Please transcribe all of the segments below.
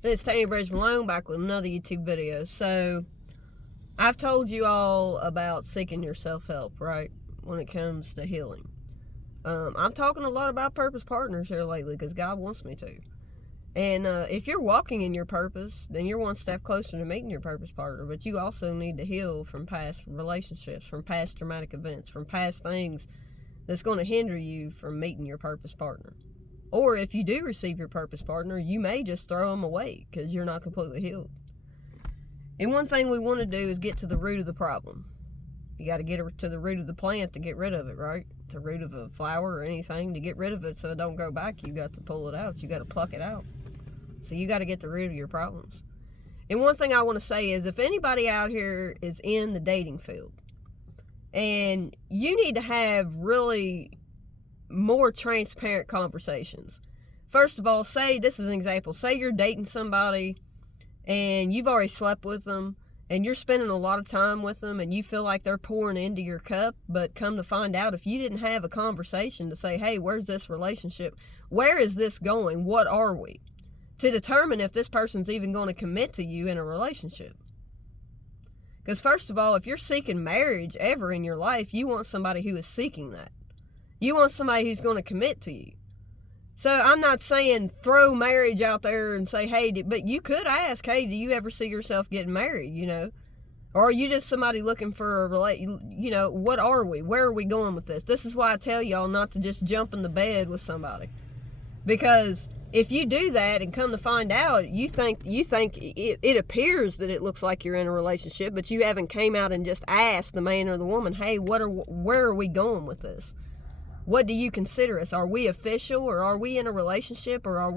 This is Tammy Bridge Malone back with another YouTube video. So, I've told you all about seeking your self-help, right? When it comes to healing. I'm talking a lot about purpose partners here lately because God wants me to. And if you're walking in your purpose, then you're one step closer to meeting your purpose partner. But you also need to heal from past relationships, from past traumatic events, from past things that's going to hinder you from meeting your purpose partner. Or if you do receive your purpose partner, you may just throw them away because you're not completely healed. And one thing we want to do is get to the root of the problem. You got to get to the root of the plant to get rid of it, right? The root of a flower or anything, to get rid of it so it don't grow back, you got to pull it out. You got to pluck it out. So you got to get the root of your problems. And one thing I want to say is if anybody out here is in the dating field and you need to have really more transparent conversations. First of all, say, this is an example, say you're dating somebody and you've already slept with them and you're spending a lot of time with them and you feel like they're pouring into your cup, but come to find out, if you didn't have a conversation to say, hey, where's this relationship? Where is this going? What are we? To determine if this person's even going to commit to you in a relationship. Because first of all, if you're seeking marriage ever in your life, you want somebody who is seeking that. You want somebody who's going to commit to you. So I'm not saying throw marriage out there and say, hey, but you could ask, hey, do you ever see yourself getting married, Or are you just somebody looking for a what are we? Where are we going with this? This is why I tell y'all not to just jump in the bed with somebody. Because if you do that and come to find out, you think it appears that it looks like you're in a relationship, but you haven't came out and just asked the man or the woman, hey, where are we going with this? What do you consider us? Are we official, or are we in a relationship, or are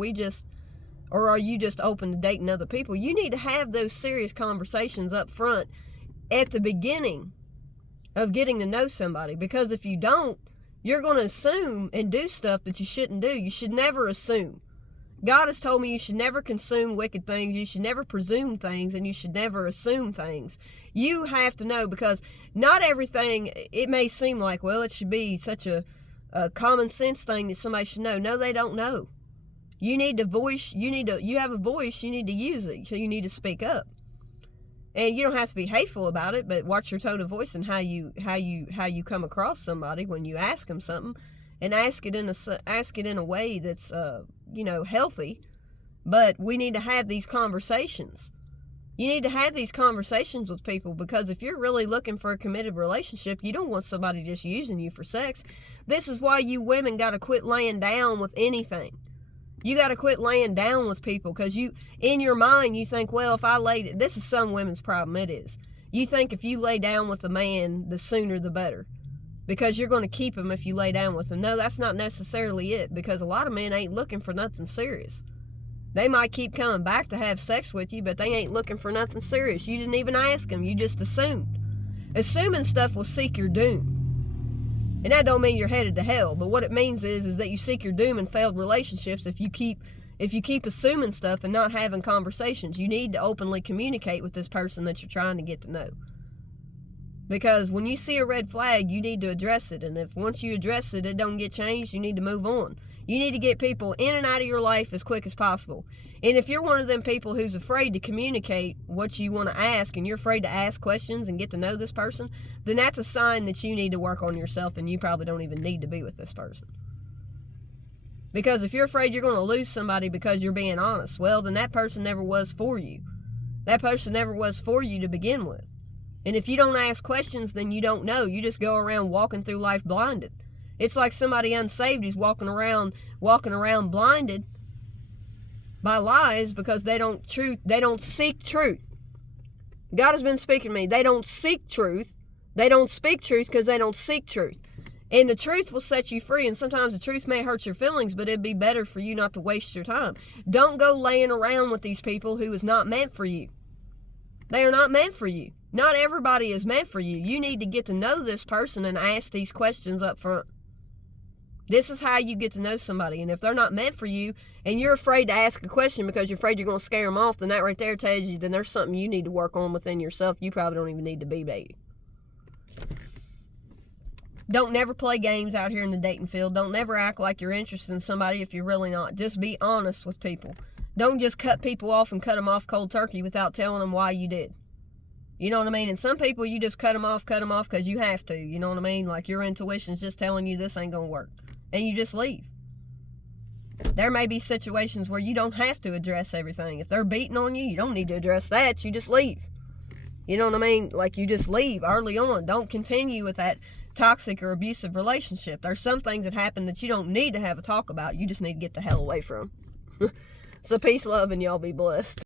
you just open to dating other people? You need to have those serious conversations up front at the beginning of getting to know somebody, because if you don't, you're going to assume and do stuff that you shouldn't do. You should never assume. God has told me you should never consume wicked things, you should never presume things, and you should never assume things. You have to know, because not everything, it may seem like, well, it should be such a common sense thing that somebody should know. No, they don't know. You need to voice, you have a voice, you need to use it, so you need to speak up. And you don't have to be hateful about it, but watch your tone of voice and how you come across somebody when you ask them something, and ask it in a way that's healthy. But we need to have these conversations. You need to have these conversations with people, because if you're really looking for a committed relationship, you don't want somebody just using you for sex. This is why you women got to quit laying down with anything. You got to quit laying down with people, because in your mind, you think, well, this is some women's problem, it is. You think if you lay down with a man, the sooner the better, because you're going to keep him if you lay down with him. No, that's not necessarily it, because a lot of men ain't looking for nothing serious. They might keep coming back to have sex with you, but they ain't looking for nothing serious. You didn't even ask them, you just assumed. Assuming stuff will seek your doom. And that don't mean you're headed to hell, but what it means is that you seek your doom in failed relationships if you keep assuming stuff and not having conversations. You need to openly communicate with this person that you're trying to get to know. Because when you see a red flag, you need to address it. And if once you address it, it don't get changed, you need to move on. You need to get people in and out of your life as quick as possible. And if you're one of them people who's afraid to communicate what you want to ask, and you're afraid to ask questions and get to know this person, then that's a sign that you need to work on yourself, and you probably don't even need to be with this person. Because if you're afraid you're going to lose somebody because you're being honest, well, then that person never was for you. That person never was for you to begin with. And if you don't ask questions, then you don't know. You just go around walking through life blinded. It's like somebody unsaved who's walking around blinded by lies because they don't seek truth. God has been speaking to me. They don't seek truth. They don't speak truth because they don't seek truth. And the truth will set you free, and sometimes the truth may hurt your feelings, but it'd be better for you not to waste your time. Don't go laying around with these people who is not meant for you. They are not meant for you. Not everybody is meant for you. You need to get to know this person and ask these questions up front. This is how you get to know somebody. And if they're not meant for you and you're afraid to ask a question because you're afraid you're going to scare them off, then that right there tells you then there's something you need to work on within yourself. You probably don't even need to be dating. Don't never play games out here in the dating field. Don't never act like you're interested in somebody if you're really not. Just be honest with people. Don't just cut people off and cut them off cold turkey without telling them why you did. You know what I mean? And some people, you just cut them off because you have to. You know what I mean? Like your intuition's just telling you this ain't going to work. And you just leave. There may be situations where you don't have to address everything. If they're beating on you, you don't need to address that. You just leave. You know what I mean? Like, you just leave early on. Don't continue with that toxic or abusive relationship. There's some things that happen that you don't need to have a talk about. You just need to get the hell away from. So peace, love, and y'all be blessed.